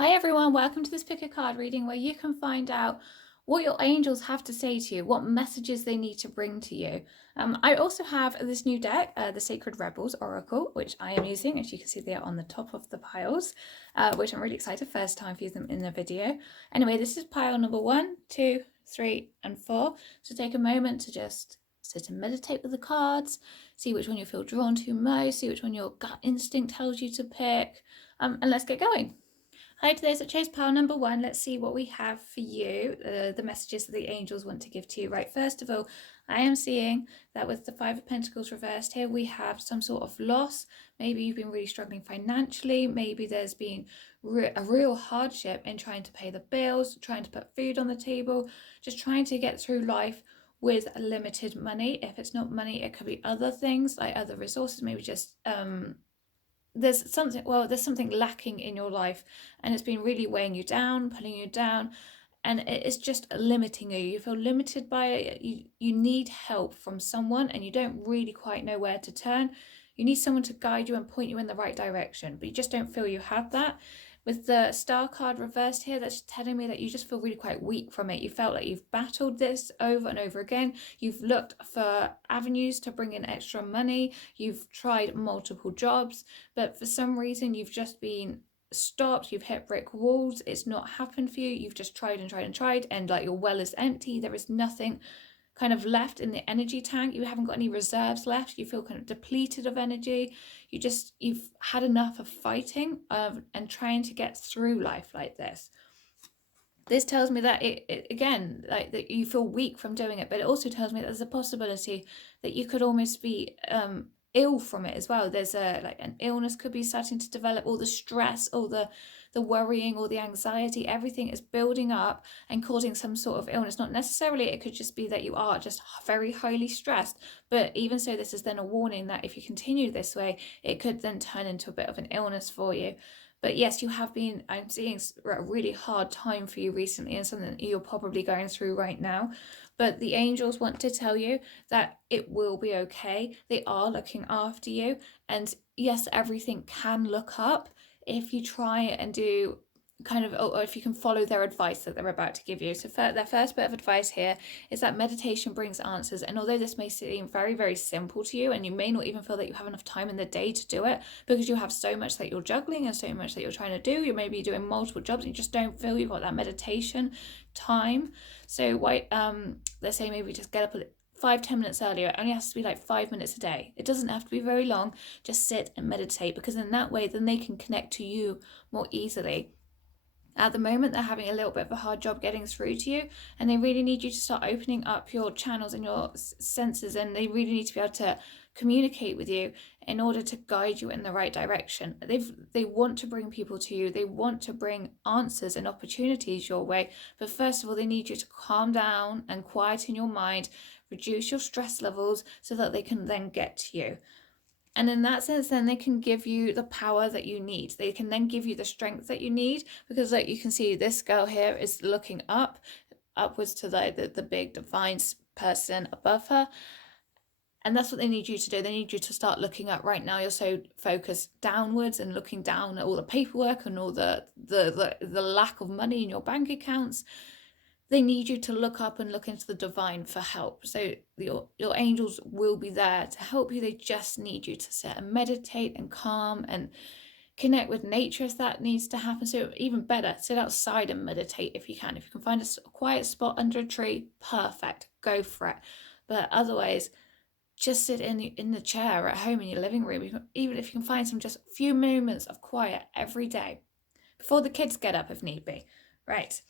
Hi everyone, welcome to this pick a card reading where you can find out what your angels have to say to you, what messages they need to bring to you. I also have this new deck, the Sacred Rebels Oracle, which I am using. As you can see, they are on the top of the piles, which I'm really excited. First time for them in the video. Anyway, this is pile number 1, 2, 3, and 4. So take a moment to just sit and meditate with the cards, see which one you feel drawn to most, see which one your gut instinct tells you to pick, and let's get going. Hi to those that chose pile number 1. Let's see what we have for you, the messages that the angels want to give to you. Right, first of all, I am seeing that with the Five of Pentacles reversed here, we have some sort of loss. Maybe you've been really struggling financially. Maybe there's been a real hardship in trying to pay the bills, trying to put food on the table, just trying to get through life with limited money. If it's not money, it could be other things like other resources, maybe just there's something lacking in your life and it's been really weighing you down, pulling you down, and it's just limiting you. You feel limited by it. You need help from someone and you don't really quite know where to turn. You need someone to guide you and point you in the right direction, but you just don't feel you have that. With the star card reversed here, that's telling me that you just feel really quite weak from it. You felt like you've battled this over and over again. You've looked for avenues to bring in extra money. You've tried multiple jobs, but for some reason you've just been stopped. You've hit brick walls. It's not happened for you. You've just tried and tried and tried, and like your well is empty. There is nothing kind of left in the energy tank. You haven't got any reserves left. You feel kind of depleted of energy. You've had enough of fighting and trying to get through life like this. This tells me that it again, like that you feel weak from doing it, but it also tells me that there's a possibility that you could almost be ill from it as well. There's an illness could be starting to develop. All the stress, all the worrying, all the anxiety, everything is building up and causing some sort of illness. Not necessarily, it could just be that you are just very highly stressed, but even so, this is then a warning that if you continue this way, it could then turn into a bit of an illness for you. But yes, you have been, I'm seeing a really hard time for you recently and something that you're probably going through right now. But the angels want to tell you that it will be okay. They are looking after you. And yes, everything can look up if you try and do kind of, or if you can follow their advice that they're about to give you. So their first bit of advice here is that meditation brings answers. And although this may seem very, very simple to you, and you may not even feel that you have enough time in the day to do it because you have so much that you're juggling and so much that you're trying to do, you may be doing multiple jobs and you just don't feel you've got that meditation time. So let's say maybe just get up 5-10 minutes earlier. It only has to be like 5 minutes a day. It doesn't have to be very long. Just sit and meditate, because in that way then they can connect to you more easily. At the moment, they're having a little bit of a hard job getting through to you, and they really need you to start opening up your channels and your senses, and they really need to be able to communicate with you in order to guide you in the right direction. They want to bring people to you. They want to bring answers and opportunities your way. But first of all, they need you to calm down and quieten your mind, reduce your stress levels so that they can then get to you. And in that sense, then they can give you the power that you need. They can then give you the strength that you need, because like you can see, this girl here is looking upwards to the big divine person above her. And that's what they need you to do. They need you to start looking up. Right now, you're so focused downwards and looking down at all the paperwork and all the lack of money in your bank accounts. They need you to look up and look into the divine for help. So your angels will be there to help you. They just need you to sit and meditate and calm and connect with nature if that needs to happen. So even better, sit outside and meditate if you can. If you can find a quiet spot under a tree, perfect, go for it. But otherwise, just sit in the chair at home in your living room. Even if you can find some just few moments of quiet every day before the kids get up if need be. Right.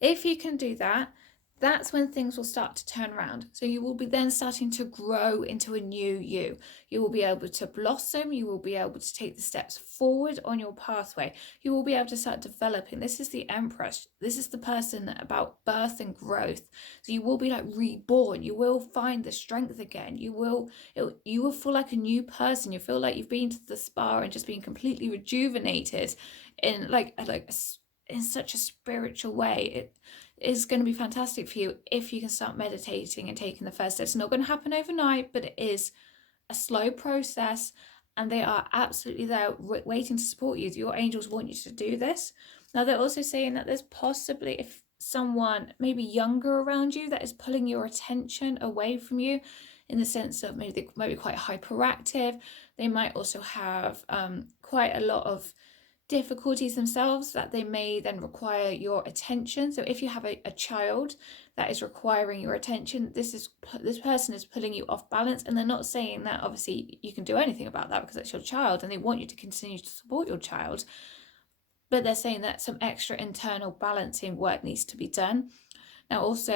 If you can do that, that's when things will start to turn around. So you will be then starting to grow into a new you. You will be able to blossom. You will be able to take the steps forward on your pathway. You will be able to start developing. This is the Empress. This is the person about birth and growth. So you will be like reborn. You will find the strength again. You will feel like a new person. You feel like you've been to the spa and just been completely rejuvenated in in such a spiritual way. It is going to be fantastic for you if you can start meditating and taking the first step. It's not going to happen overnight, but it is a slow process, and they are absolutely there waiting to support you. Your angels want you to do this. Now, they're also saying that there's possibly if someone maybe younger around you that is pulling your attention away from you, in the sense of maybe they might be quite hyperactive. They might also have quite a lot of difficulties themselves that they may then require your attention. So if you have a child that is requiring your attention, this person is pulling you off balance. And they're not saying that obviously you can do anything about that because it's your child and they want you to continue to support your child, but they're saying that some extra internal balancing work needs to be done. Now also,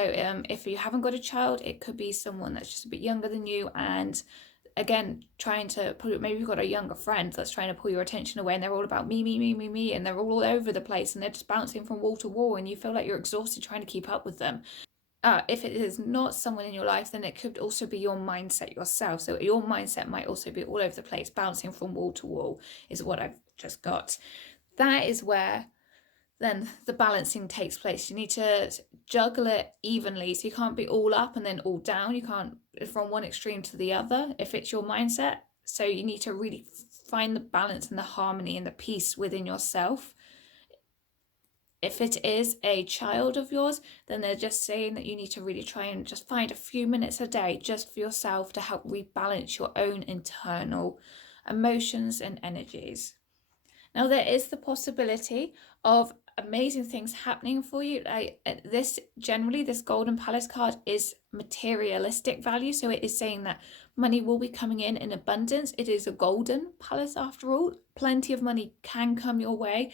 if you haven't got a child, it could be someone that's just a bit younger than you, and again trying to pull, maybe you've got a younger friend that's trying to pull your attention away, and they're all about me, and they're all over the place and they're just bouncing from wall to wall, and you feel like you're exhausted trying to keep up with them. If it is not someone in your life, then it could also be your mindset yourself. So your mindset might also be all over the place, bouncing from wall to wall, is what I've just got. That is where then the balancing takes place. You need to juggle it evenly. So you can't be all up and then all down. You can't from one extreme to the other if it's your mindset. So you need to really find the balance and the harmony and the peace within yourself. If it is a child of yours, then they're just saying that you need to really try and just find a few minutes a day just for yourself to help rebalance your own internal emotions and energies. Now, there is the possibility of amazing things happening for you. This Golden Palace card is materialistic value. So it is saying that money will be coming in abundance. It is a golden palace after all. Plenty of money can come your way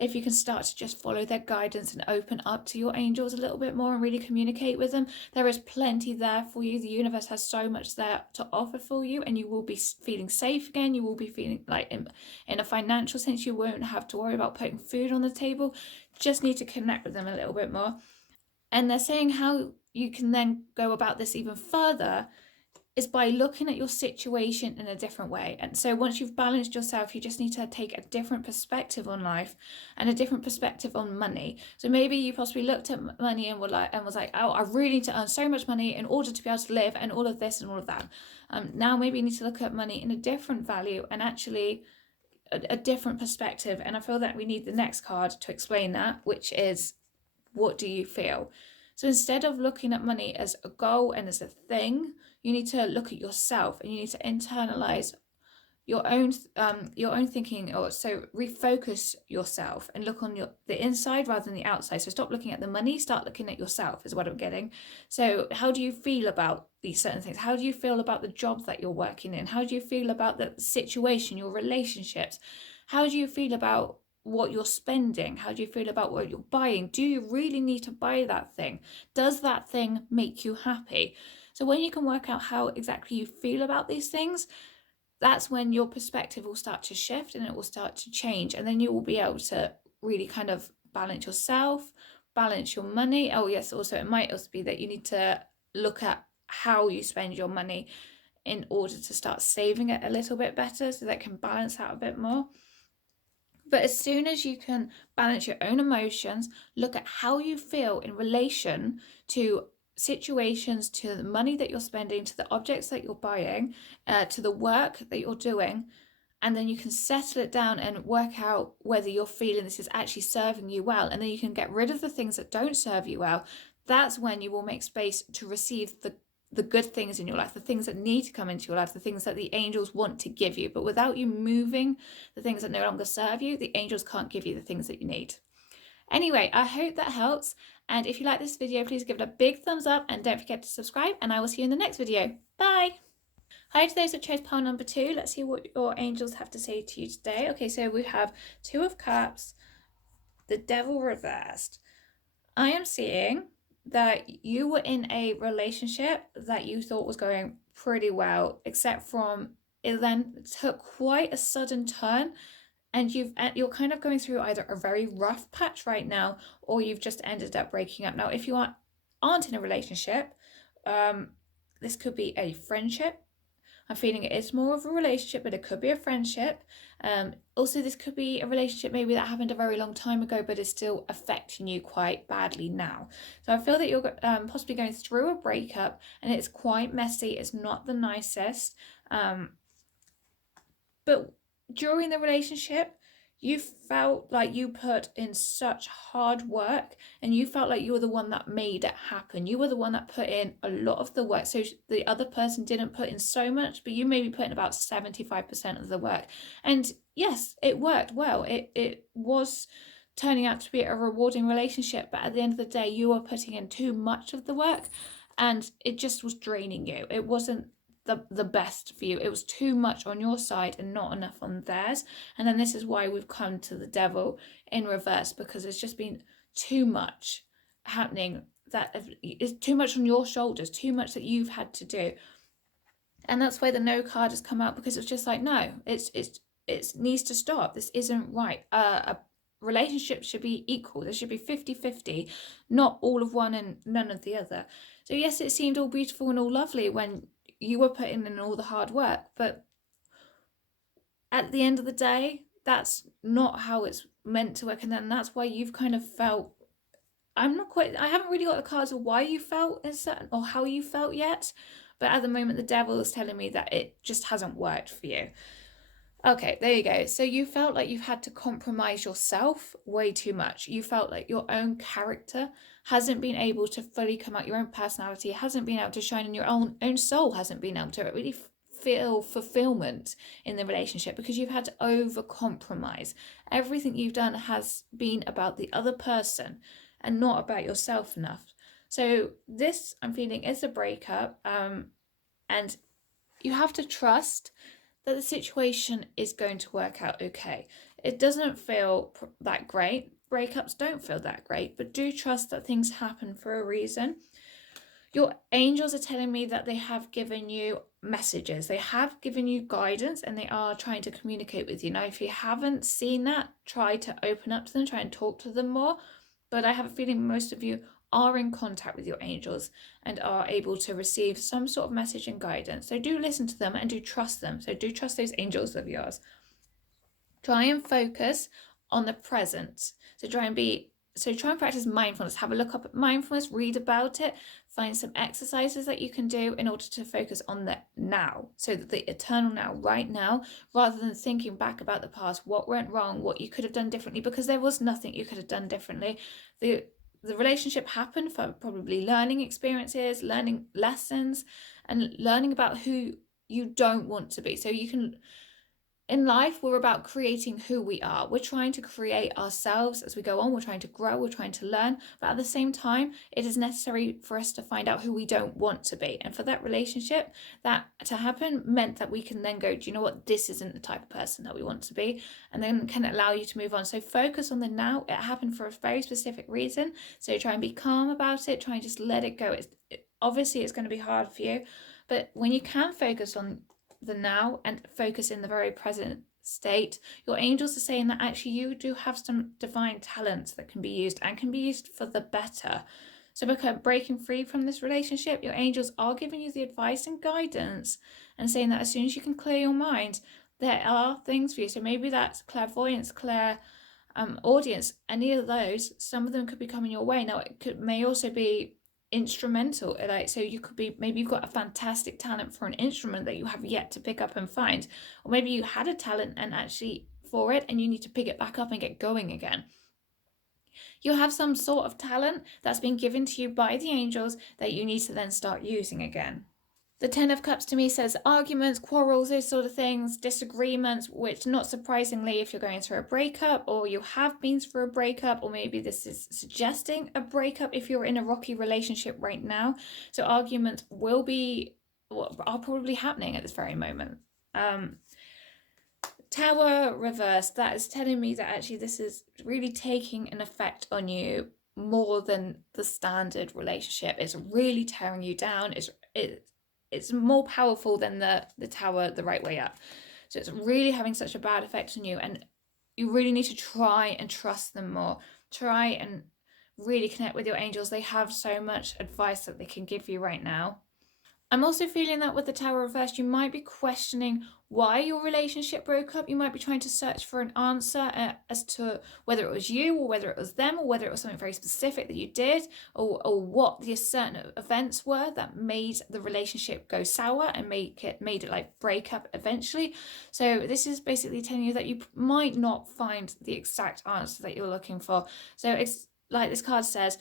if you can start to just follow their guidance and open up to your angels a little bit more and really communicate with them. There is plenty there for you. The universe has so much there to offer for you, and you will be feeling safe again. You will be feeling like in a financial sense, you won't have to worry about putting food on the table. Just need to connect with them a little bit more. And they're saying how you can then go about this even further is by looking at your situation in a different way. And so once you've balanced yourself, you just need to take a different perspective on life and a different perspective on money. So maybe you possibly looked at money and was like, oh, I really need to earn so much money in order to be able to live, and all of this and all of that. Now maybe you need to look at money in a different value and actually a different perspective. And I feel that we need the next card to explain that, which is, what do you feel? So instead of looking at money as a goal and as a thing, you need to look at yourself, and you need to internalize your own thinking, or so refocus yourself and look on the inside rather than the outside. So stop looking at the money, start looking at yourself is what I'm getting. So how do you feel about these certain things? How do you feel about the job that you're working in? How do you feel about the situation, your relationships? How do you feel about what you're spending? How do you feel about what you're buying? Do you really need to buy that thing? Does that thing make you happy? So when you can work out how exactly you feel about these things, that's when your perspective will start to shift and it will start to change. And then you will be able to really kind of balance yourself, balance your money. Oh yes, also it might also be that you need to look at how you spend your money in order to start saving it a little bit better, so that can balance out a bit more. But as soon as you can balance your own emotions, look at how you feel in relation to situations, to the money that you're spending, to the objects that you're buying, to the work that you're doing, and then you can settle it down and work out whether you're feeling this is actually serving you well, and then you can get rid of the things that don't serve you well. That's when you will make space to receive the good things in your life, the things that need to come into your life, the things that the angels want to give you. But without you moving the things that no longer serve you, the angels can't give you the things that you need. Anyway, I hope that helps. And if you like this video, please give it a big thumbs up and don't forget to subscribe, and I will see you in the next video. Bye. Hi to those that chose pile number 2. Let's see what your angels have to say to you today. Okay, so we have 2 of Cups, the Devil reversed. I am seeing that you were in a relationship that you thought was going pretty well, except from it then took quite a sudden turn, and you're kind of going through either a very rough patch right now, or you've just ended up breaking up. Now, if you aren't in a relationship, this could be a friendship. I'm feeling it is more of a relationship, but it could be a friendship. Also, this could be a relationship maybe that happened a very long time ago, but is still affecting you quite badly now. So I feel that you're possibly going through a breakup, and it's quite messy. It's not the nicest. But during the relationship, you felt like you put in such hard work, and you felt like you were the one that made it happen. You were the one that put in a lot of the work. So the other person didn't put in so much, but you maybe put in about 75% of the work. And yes, it worked well. It was turning out to be a rewarding relationship, but at the end of the day, you were putting in too much of the work, and it just was draining you. It wasn't the best for you. It was too much on your side and not enough on theirs. And then this is why we've come to the devil in reverse, because there's just been too much happening, that is too much on your shoulders, too much that you've had to do. And that's why the no card has come out, because it's just like, no, it needs to stop. This isn't right. A relationship should be equal. There should be 50-50, not all of one and none of the other. So yes, it seemed all beautiful and all lovely when you were putting in all the hard work, but at the end of the day, that's not how it's meant to work. And then that's why you've kind of felt, I haven't really got the cards of why you felt certain or how you felt yet, but at the moment the devil is telling me that it just hasn't worked for you. Okay, there you go. So you felt like you've had to compromise yourself way too much. You felt like your own character hasn't been able to fully come out, your own personality hasn't been able to shine, and your own soul hasn't been able to really feel fulfillment in the relationship, because you've had to over compromise. Everything you've done has been about the other person and not about yourself enough. So this, I'm feeling, is a breakup, and you have to trust that the situation is going to work out okay. It doesn't feel that great. Breakups don't feel that great, but do trust that things happen for a reason. Your angels are telling me that they have given you messages. They have given you guidance, and they are trying to communicate with you. Now, if you haven't seen that, try to open up to them, try and talk to them more. But I have a feeling most of you are in contact with your angels and are able to receive some sort of message and guidance. So do listen to them and do trust them. So do trust those angels of yours. Try and focus on the present. So try and practice mindfulness. Have a look up at mindfulness, read about it, find some exercises that you can do in order to focus on the now. So that the eternal now, right now, rather than thinking back about the past, what went wrong, what you could have done differently, because there was nothing you could have done differently. The relationship happened for probably learning experiences, learning lessons, and learning about who you don't want to be. So you can, in life, we're about creating who we are. We're trying to create ourselves as we go on. We're trying to grow, we're trying to learn, but at the same time, it is necessary for us to find out who we don't want to be. And for that relationship, that to happen meant that we can then go, do you know what, this isn't the type of person that we want to be, and then can allow you to move on. So focus on the now. It happened for a very specific reason. So try and be calm about it. Try and just let it go. Obviously it's going to be hard for you, but when you can focus on the now and focus in the very present state, your angels are saying that actually you do have some divine talents that can be used, and can be used for the better. So because breaking free from this relationship, your angels are giving you the advice and guidance and saying that as soon as you can clear your mind, there are things for you. So maybe that's clairvoyance, audience, any of those, some of them could be coming your way. Now may also be instrumental, like, so you could be, maybe you've got a fantastic talent for an instrument that you have yet to pick up and find, or maybe you had a talent and actually for it and you need to pick it back up and get going again. You have some sort of talent that's been given to you by the angels that you need to then start using again. The Ten of Cups to me says arguments, quarrels, those sort of things, disagreements, which not surprisingly, if you're going through a breakup or you have been through a breakup, or maybe this is suggesting a breakup if you're in a rocky relationship right now. So arguments are probably happening at this very moment. Tower reversed, that is telling me that actually this is really taking an effect on you more than the standard relationship. It's really tearing you down. It's more powerful than the tower the right way up. So it's really having such a bad effect on you, and you really need to try and trust them more. Try and really connect with your angels. They have so much advice that they can give you right now. I'm also feeling that with the Tower reversed, you might be questioning why your relationship broke up. You might be trying to search for an answer as to whether it was you or whether it was them or whether it was something very specific that you did or what the certain events were that made the relationship go sour and made it like break up eventually. So this is basically telling you that you might not find the exact answer that you're looking for. So it's like this card says,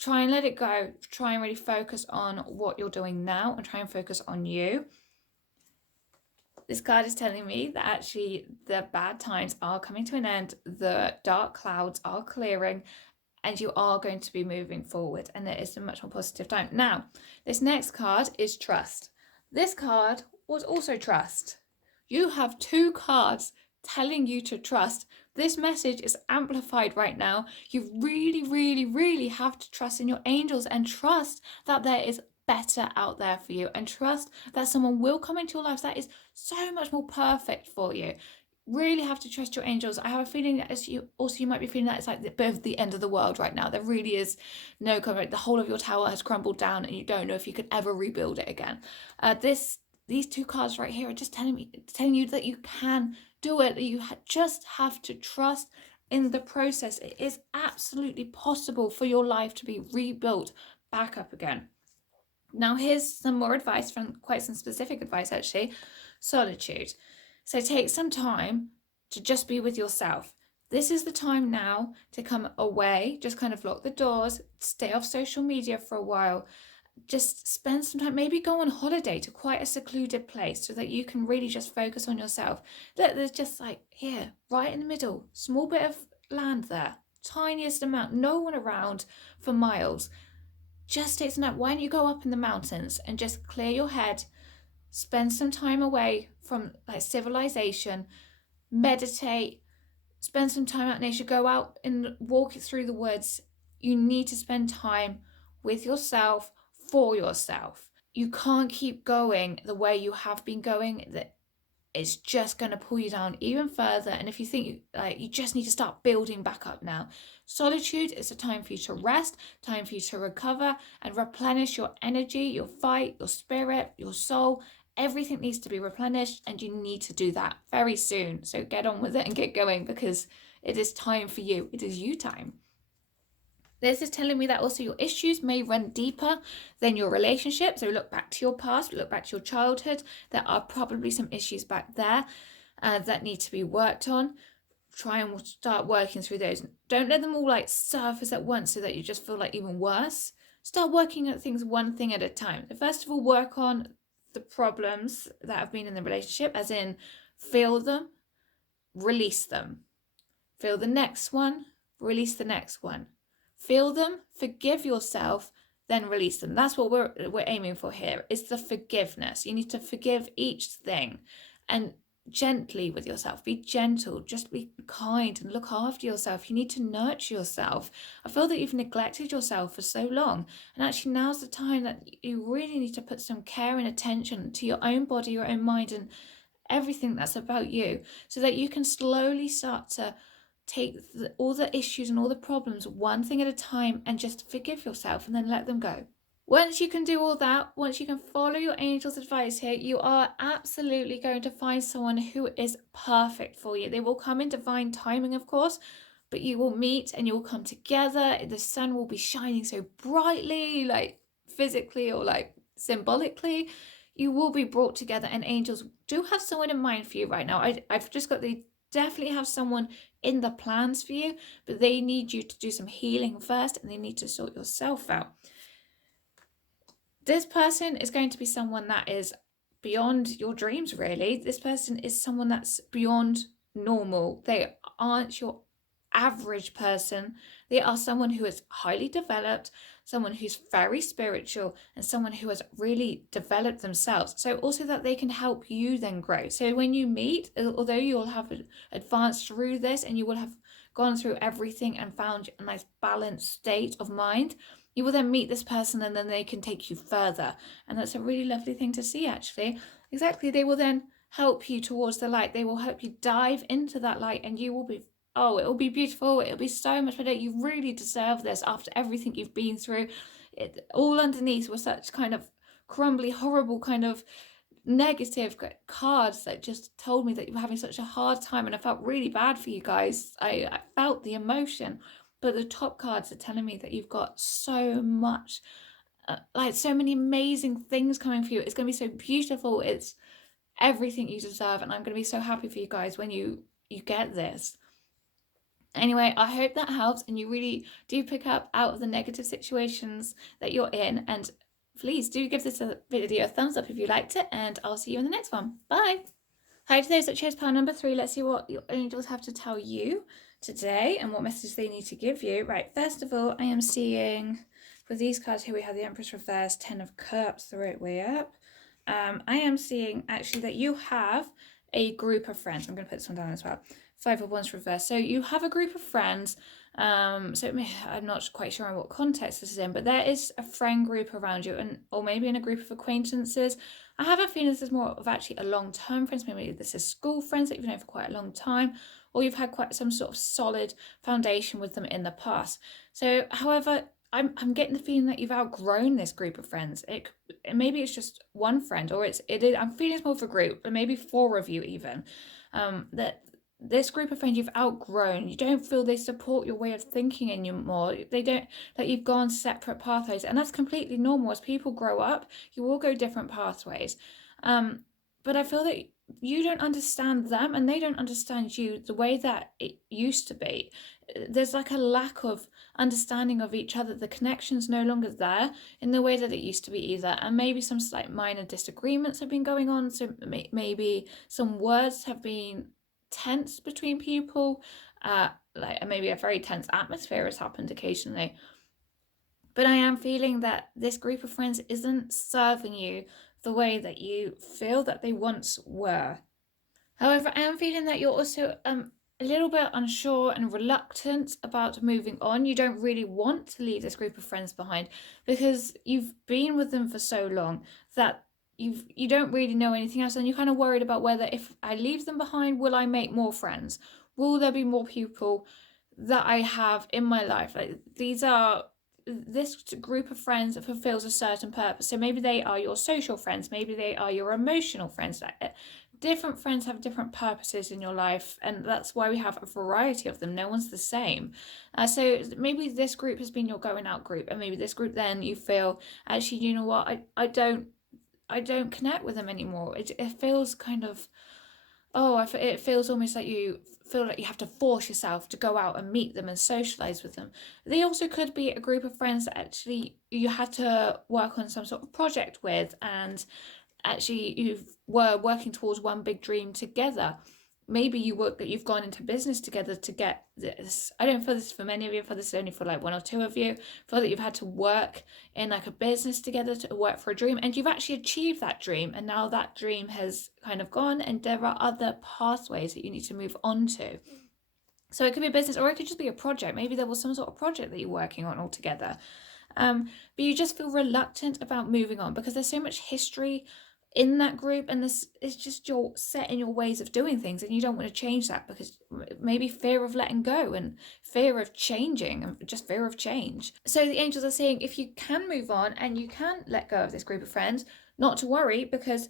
try and let it go. Try and really focus on what you're doing now and try and focus on you. This card is telling me that actually the bad times are coming to an end. The dark clouds are clearing and you are going to be moving forward. And it is a much more positive time. Now, this next card is trust. This card was also trust. You have 2 cards telling you to trust. This message is amplified right now. You really, really, really have to trust in your angels and trust that there is better out there for you and trust that someone will come into your life that is so much more perfect for you. Really have to trust your angels. I have a feeling that as you might be feeling that it's like a bit of the end of the world right now. There really is no cover. The whole of your tower has crumbled down and you don't know if you could ever rebuild it again. These 2 cards right here are just telling you that you can do it, that you just have to trust in the process. It is absolutely possible for your life to be rebuilt back up again. Now here's some more advice, from quite some specific advice actually. Solitude. So take some time to just be with yourself. This is the time now to come away, just kind of lock the doors, stay off social media for a while, just spend some time, maybe go on holiday to quite a secluded place so that you can really just focus on yourself. There's just like here, right in the middle, small bit of land there, tiniest amount, no one around for miles. Just take some time. Why don't you go up in the mountains and just clear your head, spend some time away from like civilization, meditate, spend some time out in nature, go out and walk through the woods. You need to spend time with yourself, for yourself. You can't keep going the way you have been going. That it's just going to pull you down even further. And if you think like you just need to start building back up now, solitude is a time for you to rest, time for you to recover and replenish your energy, your fight, your spirit, your soul. Everything needs to be replenished and you need to do that very soon. So get on with it and get going because it is time for you. It is you time. This is telling me that also your issues may run deeper than your relationship. So look back to your past, look back to your childhood. There are probably some issues back there that need to be worked on. Try and start working through those. Don't let them all like surface at once so that you just feel like even worse. Start working at things one thing at a time. So first of all, work on the problems that have been in the relationship, as in feel them, release them. Feel the next one, release the next one. Feel them, forgive yourself, then release them. That's what we're aiming for here, is the forgiveness. You need to forgive each thing and gently with yourself. Be gentle, just be kind and look after yourself. You need to nurture yourself. I feel that you've neglected yourself for so long, and actually now's the time that you really need to put some care and attention to your own body, your own mind, and everything that's about you, so that you can slowly start to take all the issues and all the problems one thing at a time and just forgive yourself and then let them go. Once you can do all that, once you can follow your angel's advice here, you are absolutely going to find someone who is perfect for you. They will come in divine timing, of course, but you will meet and you will come together. The sun will be shining so brightly, like physically or like symbolically. You will be brought together, and angels do have someone in mind for you right now. I've just got the definitely have someone in the plans for you, but they need you to do some healing first and they need to sort yourself out. This person is going to be someone that is beyond your dreams, really. This person is someone that's beyond normal. They aren't your average person. They are someone who is highly developed, someone who's very spiritual, and someone who has really developed themselves. So also that they can help you then grow. So when you meet, although you'll have advanced through this and you will have gone through everything and found a nice balanced state of mind, you will then meet this person and then they can take you further. And that's a really lovely thing to see, actually. Exactly. They will then help you towards the light. They will help you dive into that light and you will be, oh, it will be beautiful. It'll be so much better. You really deserve this after everything you've been through. All underneath was such kind of crumbly, horrible kind of negative cards that just told me that you were having such a hard time, and I felt really bad for you guys. I felt the emotion, but the top cards are telling me that you've got so much, like so many amazing things coming for you. It's going to be so beautiful. It's everything you deserve, and I'm going to be so happy for you guys when you get this. Anyway, I hope that helps and you really do pick up out of the negative situations that you're in, and please do give this video a thumbs up if you liked it, and I'll see you in the next one. Bye! Hi, today's Cheers Pile number 3. Let's see what your angels have to tell you today and what message they need to give you. Right, first of all, I am seeing, for these cards here, we have the Empress reversed, 10 of Cups, the right way up. I am seeing, actually, that you have a group of friends. I'm going to put this one down as well. 5 of Wands reversed. So you have a group of friends. I'm not quite sure in what context this is in, but there is a friend group around you, and or maybe in a group of acquaintances. I have a feeling this is more of actually a long-term friends. Maybe this is school friends that you've known for quite a long time, or you've had quite some sort of solid foundation with them in the past. So, however, I'm getting the feeling that you've outgrown this group of friends. Maybe it's just one friend, or I'm feeling it's more of a group, but maybe 4 of you even. That this group of friends you've outgrown. You don't feel they support your way of thinking anymore. They don't, like, you've gone separate pathways, and that's completely normal. As people grow up, you will go different pathways. But I feel that you don't understand them and they don't understand you the way that it used to be. There's like a lack of understanding of each other. The connection's no longer there in the way that it used to be either, and maybe some slight minor disagreements have been going on. So maybe some words have been tense between people, like maybe a very tense atmosphere has happened occasionally. But I am feeling that this group of friends isn't serving you the way that you feel that they once were. However, I am feeling that you're also a little bit unsure and reluctant about moving on. You don't really want to leave this group of friends behind because you've been with them for so long that you don't really know anything else, and you're kind of worried about whether, if I leave them behind, will I make more friends? Will there be more people that I have in my life? Like, this group of friends fulfills a certain purpose. So maybe they are your social friends, maybe they are your emotional friends. Different friends have different purposes in your life, and that's why we have a variety of them. No one's the same. So maybe this group has been your going out group, and maybe this group then you feel, actually, you know what, I don't connect with them anymore. It feels kind of, it feels almost like you feel like you have to force yourself to go out and meet them and socialize with them. They also could be a group of friends that actually you had to work on some sort of project with, and actually you were working towards one big dream together. Maybe you've gone into business together to get this. I don't feel this for many of you. I feel this is only for like 1 or 2 of you. I feel that you've had to work in like a business together to work for a dream, and you've actually achieved that dream, and now that dream has kind of gone, and there are other pathways that you need to move on to. So it could be a business, or it could just be a project. Maybe there was some sort of project that you're working on all together. But you just feel reluctant about moving on because there's so much history in that group, and this is just you're set in your ways of doing things, and you don't want to change that because maybe fear of letting go and fear of changing and just fear of change. So the angels are saying, if you can move on and you can let go of this group of friends, not to worry, because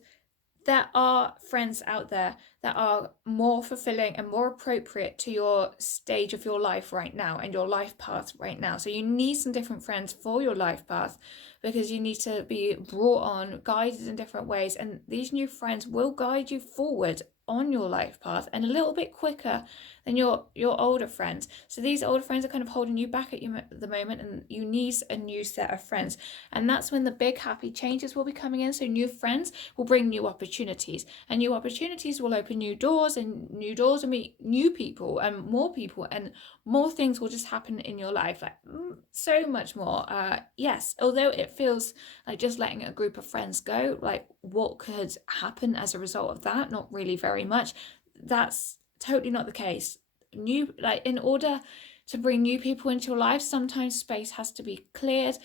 there are friends out there that are more fulfilling and more appropriate to your stage of your life right now and your life path right now. So you need some different friends for your life path, because you need to be brought on, guided in different ways, and these new friends will guide you forward on your life path and a little bit quicker than your older friends. So these older friends are kind of holding you back at the moment, and you need a new set of friends, and that's when the big happy changes will be coming in. So new friends will bring new opportunities, and new opportunities will open new doors, and new doors will meet new people, and more things will just happen in your life, like so much more. Yes, although it feels like just letting a group of friends go, like what could happen as a result of that? Not really very much. That's totally not the case. In order to bring new people into your life, sometimes space has to be cleared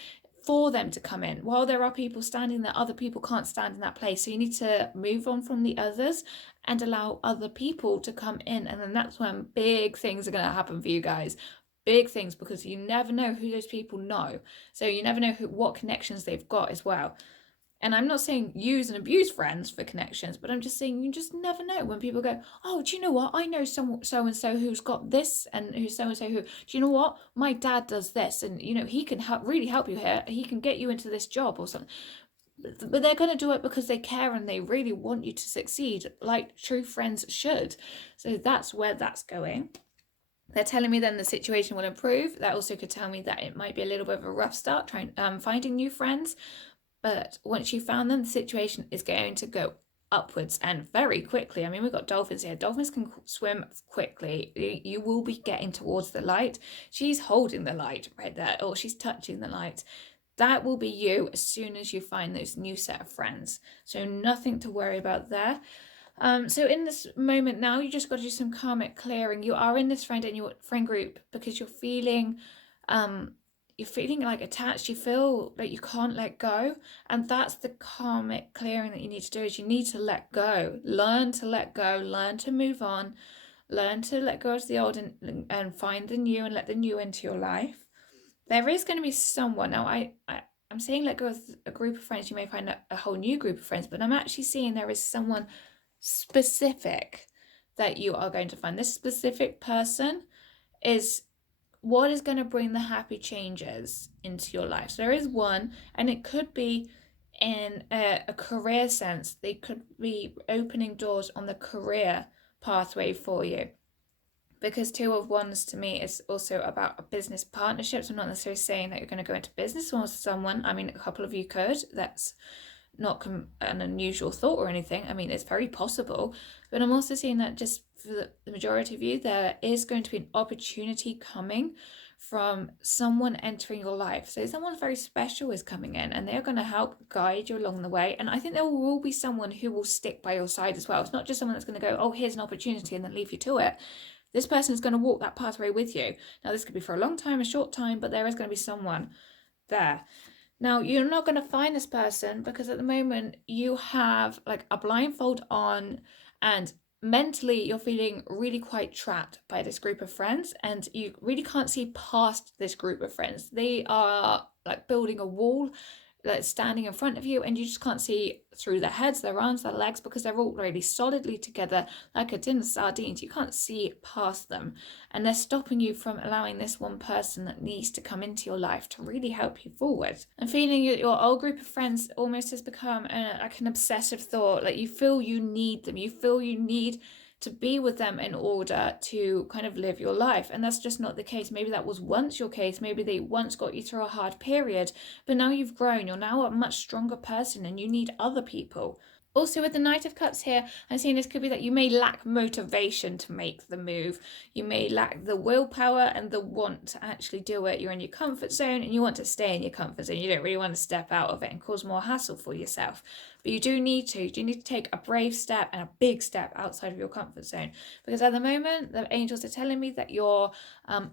for them to come in. While there are people standing there, other people can't stand in that place. So you need to move on from the others and allow other people to come in. And then that's when big things are going to happen for you guys. Big things, because you never know who those people know. So you never know what connections they've got as well. And I'm not saying use and abuse friends for connections, but I'm just saying you just never know when people go, oh, do you know what? I know someone so and so who's got this, and who's so and so who, do you know what? My dad does this, and he can really help you here. He can get you into this job or something. But they're going to do it because they care and they really want you to succeed, like true friends should. So that's where that's going. They're telling me then the situation will improve. That also could tell me that it might be a little bit of a rough start finding new friends. But once you found them, the situation is going to go upwards and very quickly. I mean, we've got dolphins here. Dolphins can swim quickly. You will be getting towards the light. She's holding the light right there, or she's touching the light. That will be you as soon as you find those new set of friends. So nothing to worry about there. So in this moment now, you just got to do some karmic clearing. You are in this friend group because you're feeling like attached. You feel like you can't let go, and that's the karmic clearing that you need to do. Is you need to let go, learn to let go, learn to move on, learn to let go of the old and find the new and let the new into your life. There is going to be someone now. I'm saying let go of a group of friends. You may find a whole new group of friends, but I'm actually seeing there is someone specific that you are going to find. This specific person is what is going to bring the happy changes into your life. So there is one, and it could be in a career sense. They could be opening doors on the career pathway for you, because 2 of Wands to me is also about a business partnership. So I'm not necessarily saying that you're going to go into business with someone. I mean, a couple of you could. That's not an unusual thought or anything. I mean, it's very possible. But I'm also seeing that just for the majority of you, there is going to be an opportunity coming from someone entering your life. So someone very special is coming in, and they're going to help guide you along the way. And I think there will be someone who will stick by your side as well. It's not just someone that's going to go, oh, here's an opportunity, and then leave you to it. This person is going to walk that pathway with you. Now, this could be for a long time, a short time, but there is going to be someone there. Now, you're not going to find this person because at the moment you have like a blindfold on, and mentally you're feeling really quite trapped by this group of friends, and you really can't see past this group of friends. They are like building a wall that's standing in front of you, and you just can't see through their heads, their arms, their legs, because they're all really solidly together like a tin of sardines. You can't see past them, and they're stopping you from allowing this one person that needs to come into your life to really help you forward. And feeling your old group of friends almost has become like an obsessive thought. Like you feel you need them, you feel you need to be with them in order to kind of live your life. And that's just not the case. Maybe that was once your case. Maybe they once got you through a hard period, but now you've grown. You're now a much stronger person, and you need other people. Also, with the Knight of Cups here, I'm seeing this could be that you may lack motivation to make the move. You may lack the willpower and the want to actually do it. You're in your comfort zone and you want to stay in your comfort zone. You don't really want to step out of it and cause more hassle for yourself. But you do need to take a brave step and a big step outside of your comfort zone. Because at the moment, the angels are telling me that your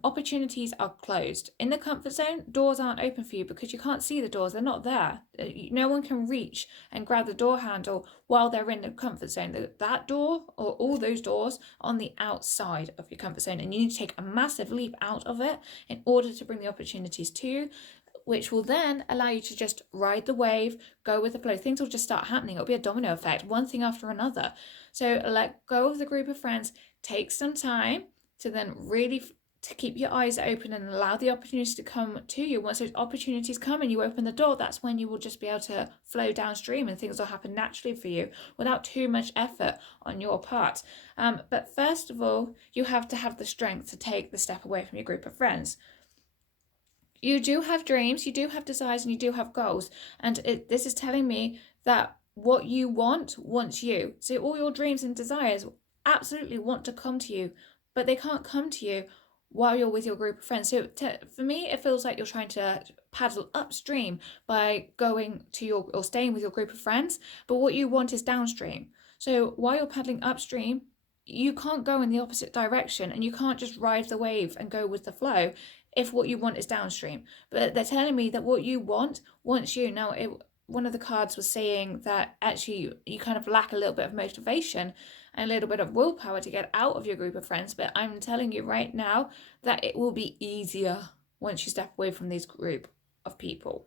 opportunities are closed. In the comfort zone, doors aren't open for you because you can't see the doors. They're not there. No one can reach and grab the door handle while they're in the comfort zone. That door, or all those doors, on the outside of your comfort zone, and you need to take a massive leap out of it in order to bring the opportunities to you, which will then allow you to just ride the wave, go with the flow. Things will just start happening. It'll be a domino effect, one thing after another. So let go of the group of friends, take some time to then really to keep your eyes open and allow the opportunities to come to you. Once those opportunities come and you open the door, that's when you will just be able to flow downstream and things will happen naturally for you without too much effort on your part. But first of all, you have to have the strength to take the step away from your group of friends. You do have dreams, you do have desires, and you do have goals. And this is telling me that what you want wants you. So all your dreams and desires absolutely want to come to you, but they can't come to you while you're with your group of friends. So for me, it feels like you're trying to paddle upstream by going to or staying with your group of friends, but what you want is downstream. So while you're paddling upstream, you can't go in the opposite direction, and you can't just ride the wave and go with the flow if what you want is downstream. But they're telling me that what you want wants you. Now, one of the cards was saying that actually you kind of lack a little bit of motivation and a little bit of willpower to get out of your group of friends. But I'm telling you right now that it will be easier once you step away from this group of people.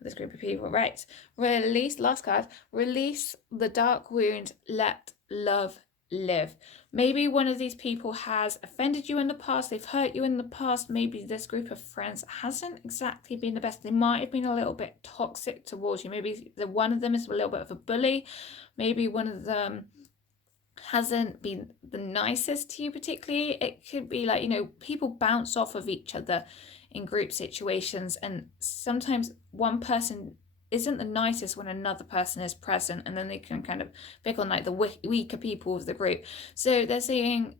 this group of people. Right. Release, last card, release the dark wound, let love live. Maybe one of these people has offended you in the past, they've hurt you in the past. Maybe this group of friends hasn't exactly been the best. They might have been a little bit toxic towards you. Maybe the one of them is a little bit of a bully. Maybe one of them hasn't been the nicest to you particularly. It could be like, people bounce off of each other in group situations, and sometimes one person isn't the nicest when another person is present, and then they can kind of pick on like the weaker people of the group. So they're saying,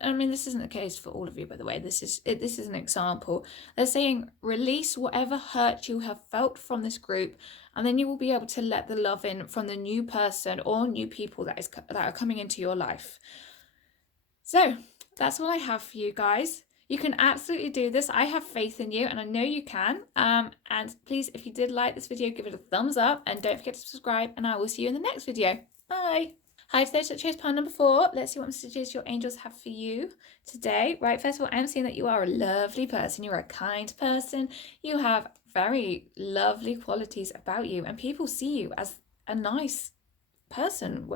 I mean, this isn't the case for all of you, by the way. This is an example. They're saying release whatever hurt you have felt from this group, and then you will be able to let the love in from the new person or new people that are coming into your life. So that's all I have for you guys. You can absolutely do this. I have faith in you, and I know you can. And please, if you did like this video, give it a thumbs up, and don't forget to subscribe, and I will see you in the next video. Bye. Hi to those that chose pile number 4. Let's see what messages your angels have for you today. Right, first of all, I'm seeing that you are a lovely person. You're a kind person. You have very lovely qualities about you, and people see you as a nice person.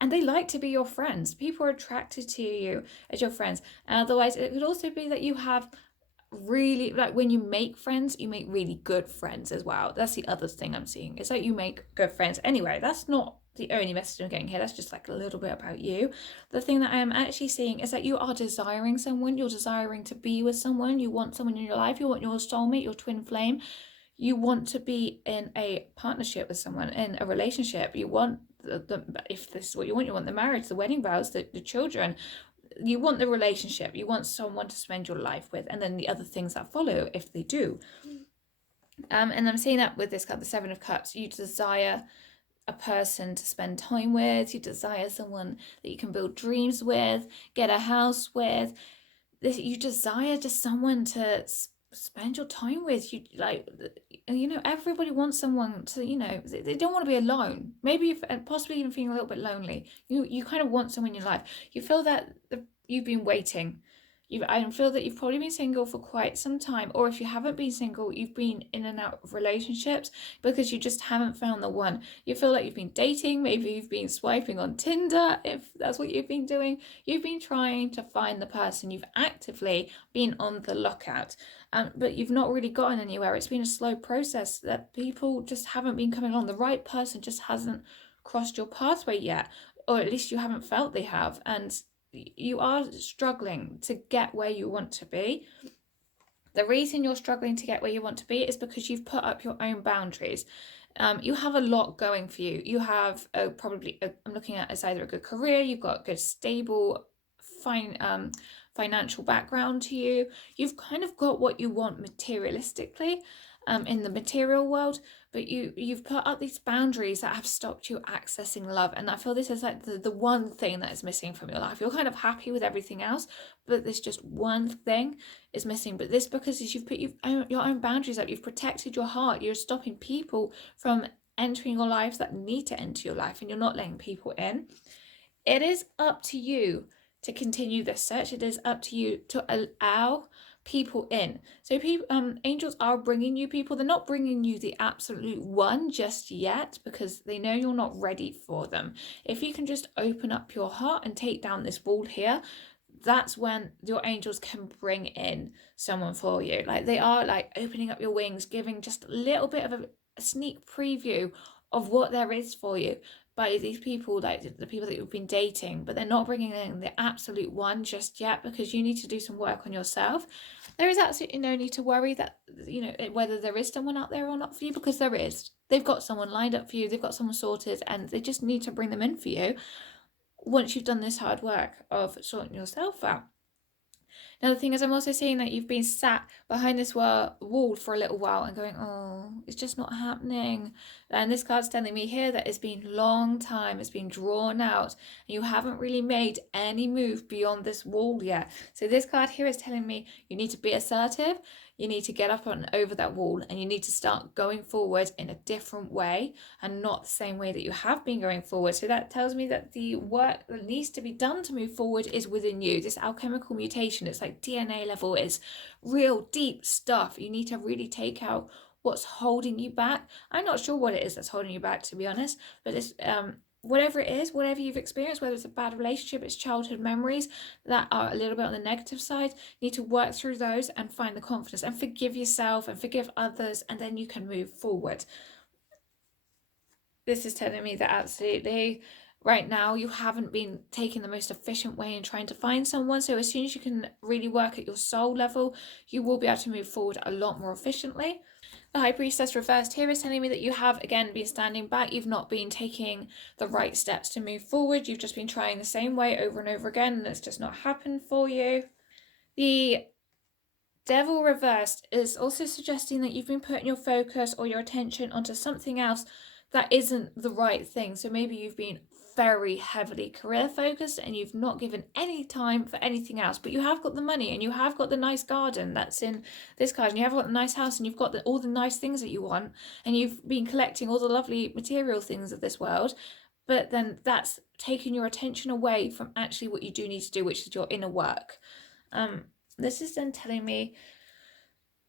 And they like to be your friends. People are attracted to you as your friends. And otherwise, it could also be that you have really, like, when you make friends, you make really good friends as well. That's the other thing I'm seeing. It's like you make good friends. Anyway, that's not the only message I'm getting here. That's just like a little bit about you. The thing that I am actually seeing is that you are desiring someone. You're desiring to be with someone. You want someone in your life. You want your soulmate, your twin flame. You want to be in a partnership with someone, in a relationship. You want if this is what you want the marriage, the wedding vows, the children. You want the relationship. You want someone to spend your life with, and then the other things that follow if they do. And I'm seeing that with this card, the 7 of Cups. You desire a person to spend time with. You desire someone that you can build dreams with, get a house with. You desire just someone to spend your time with. You everybody wants someone to, they don't want to be alone. Maybe possibly even feeling a little bit lonely. You kind of want someone in your life. You feel that you've been waiting. I feel that you've probably been single for quite some time, or if you haven't been single, you've been in and out of relationships because you just haven't found the one. You feel like you've been dating, maybe you've been swiping on Tinder, if that's what you've been doing. You've been trying to find the person. You've actively been on the lookout, but you've not really gotten anywhere. It's been a slow process that people just haven't been coming along. The right person just hasn't crossed your pathway yet, or at least you haven't felt they have, and you are struggling to get where you want to be. The reason you're struggling to get where you want to be is because you've put up your own boundaries. You have a lot going for you. You have I'm looking at as either a good career, you've got a good stable financial background to you. You've kind of got what you want materialistically in the material world, but you've put up these boundaries that have stopped you accessing love. And I feel this is like the one thing that is missing from your life. You're kind of happy with everything else, but there's just one thing is missing. But this because you've put your own boundaries up. You've protected your heart. You're stopping people from entering your life that need to enter your life, and you're not letting people in. It is up to you to continue this search. It is up to you to allow people in. So angels are bringing you people. They're not bringing you the absolute one just yet because they know you're not ready for them. If you can just open up your heart and take down this wall here, that's when your angels can bring in someone for you. Like they are like opening up your wings, giving just a little bit of a sneak preview of what there is for you by these people, like the people that you've been dating, but they're not bringing in the absolute one just yet because you need to do some work on yourself. There is absolutely no need to worry that, whether there is someone out there or not for you, because there is. They've got someone lined up for you, they've got someone sorted, and they just need to bring them in for you once you've done this hard work of sorting yourself out. Now, the thing is, I'm also seeing that you've been sat behind this wall for a little while and going, oh, it's just not happening. And this card's telling me here that it's been a long time, it's been drawn out, and you haven't really made any move beyond this wall yet. So this card here is telling me you need to be assertive, you need to get up and over that wall, and you need to start going forward in a different way and not the same way that you have been going forward. So that tells me that the work that needs to be done to move forward is within you. This alchemical mutation, it's like DNA level, is real deep stuff. You need to really take out what's holding you back. I'm not sure what it is that's holding you back, to be honest, but it's whatever it is, whatever you've experienced, whether it's a bad relationship, it's childhood memories that are a little bit on the negative side, you need to work through those and find the confidence and forgive yourself and forgive others, and then you can move forward. This is telling me that absolutely right now you haven't been taking the most efficient way in trying to find someone. So as soon as you can really work at your soul level, you will be able to move forward a lot more efficiently. The High Priestess reversed here is telling me that you have again been standing back. You've not been taking the right steps to move forward. You've just been trying the same way over and over again, and it's just not happened for you. The Devil reversed is also suggesting that you've been putting your focus or your attention onto something else that isn't the right thing. So maybe you've been very heavily career focused and you've not given any time for anything else, but you have got the money and you have got the nice garden that's in this card, and you have got the nice house, and you've got all the nice things that you want, and you've been collecting all the lovely material things of this world, but then that's taking your attention away from actually what you do need to do, which is your inner work. This is then telling me,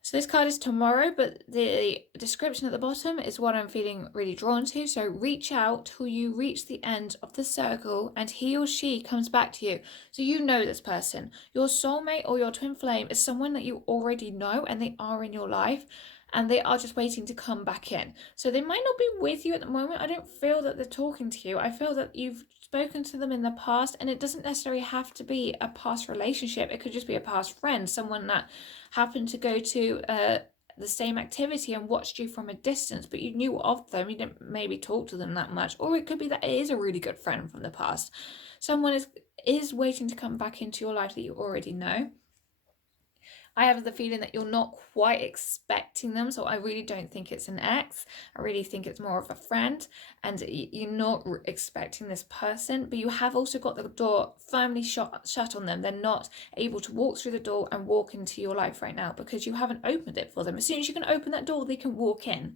so this card is tomorrow, but the description at the bottom is what I'm feeling really drawn to. So reach out till you reach the end of the circle and he or she comes back to you. So you know this person. Your soulmate or your twin flame is someone that you already know and they are in your life and they are just waiting to come back in. So they might not be with you at the moment. I don't feel that they're talking to you. I feel that you've spoken to them in the past, and it doesn't necessarily have to be a past relationship. It could just be a past friend, someone that happened to go to the same activity and watched you from a distance, but you knew of them. You didn't maybe talk to them that much. Or it could be that it is a really good friend from the past. Someone is waiting to come back into your life that you already know. I have the feeling that you're not quite expecting them, so I really don't think it's an ex. I really think it's more of a friend, and you're not expecting this person, but you have also got the door firmly shut on them. They're not able to walk through the door and walk into your life right now because you haven't opened it for them. As soon as you can open that door, they can walk in.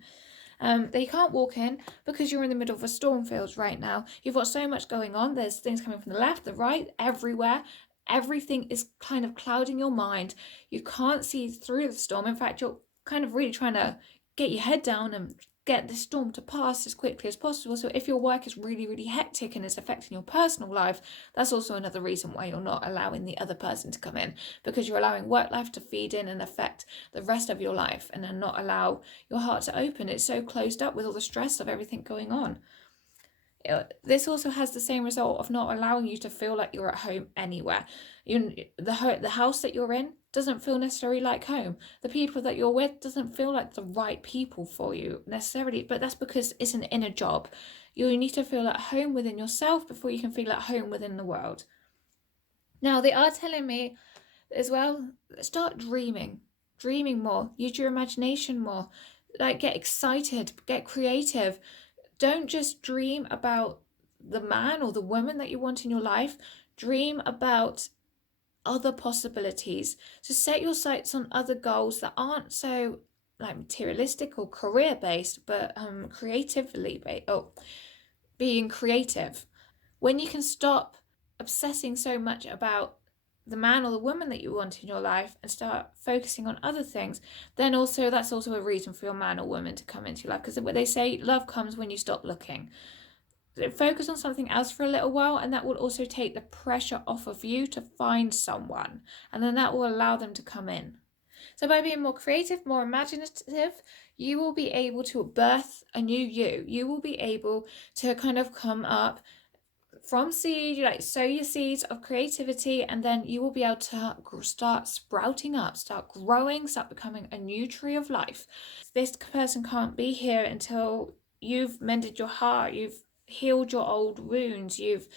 They can't walk in because you're in the middle of a storm field right now. You've got so much going on. There's things coming from the left, the right, everywhere. Everything is kind of clouding your mind. You can't see through the storm. In fact, you're kind of really trying to get your head down and get the storm to pass as quickly as possible. So if your work is really, really hectic and it's affecting your personal life, that's also another reason why you're not allowing the other person to come in, because you're allowing work life to feed in and affect the rest of your life and then not allow your heart to open. It's so closed up with all the stress of everything going on. This also has the same result of not allowing you to feel like you're at home anywhere. The house that you're in doesn't feel necessarily like home. The people that you're with doesn't feel like the right people for you necessarily, but that's because it's an inner job. You need to feel at home within yourself before you can feel at home within the world. Now, they are telling me as well, start dreaming more, use your imagination more, like get excited, get creative. Don't just dream about the man or the woman that you want in your life. Dream about other possibilities. So set your sights on other goals that aren't so like materialistic or career based, but creatively based. Being creative. When you can stop obsessing so much about the man or the woman that you want in your life and start focusing on other things, then also that's also a reason for your man or woman to come into your life, because they say love comes when you stop looking. So focus on something else for a little while, and that will also take the pressure off of you to find someone, and then that will allow them to come in. So by being more creative, more imaginative, you will be able to birth a new you. You will be able to kind of come up from seed, you like sow your seeds of creativity, and then you will be able to start sprouting up, start growing, start becoming a new tree of life. This person can't be here until you've mended your heart, you've healed your old wounds, you've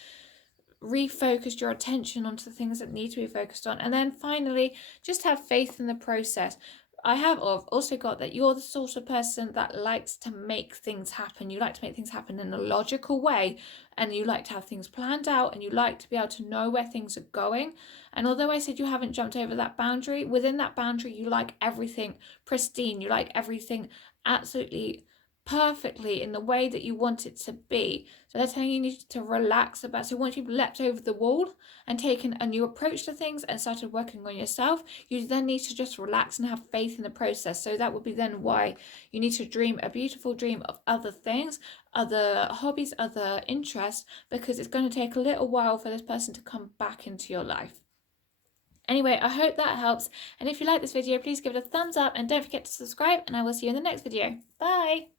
refocused your attention onto the things that need to be focused on, and then finally just have faith in the process. I have also got that you're the sort of person that likes to make things happen. You like to make things happen in a logical way, and you like to have things planned out, and you like to be able to know where things are going. And although I said you haven't jumped over that boundary, within that boundary you like everything pristine. You like everything absolutely perfectly in the way that you want it to be. So they're telling you need to relax about. So once you've leapt over the wall and taken a new approach to things and started working on yourself, you then need to just relax and have faith in the process. So that would be then why you need to dream a beautiful dream of other things, other hobbies, other interests, because it's going to take a little while for this person to come back into your life. Anyway, I hope that helps, and if you like this video, please give it a thumbs up and don't forget to subscribe, and I will see you in the next video. Bye!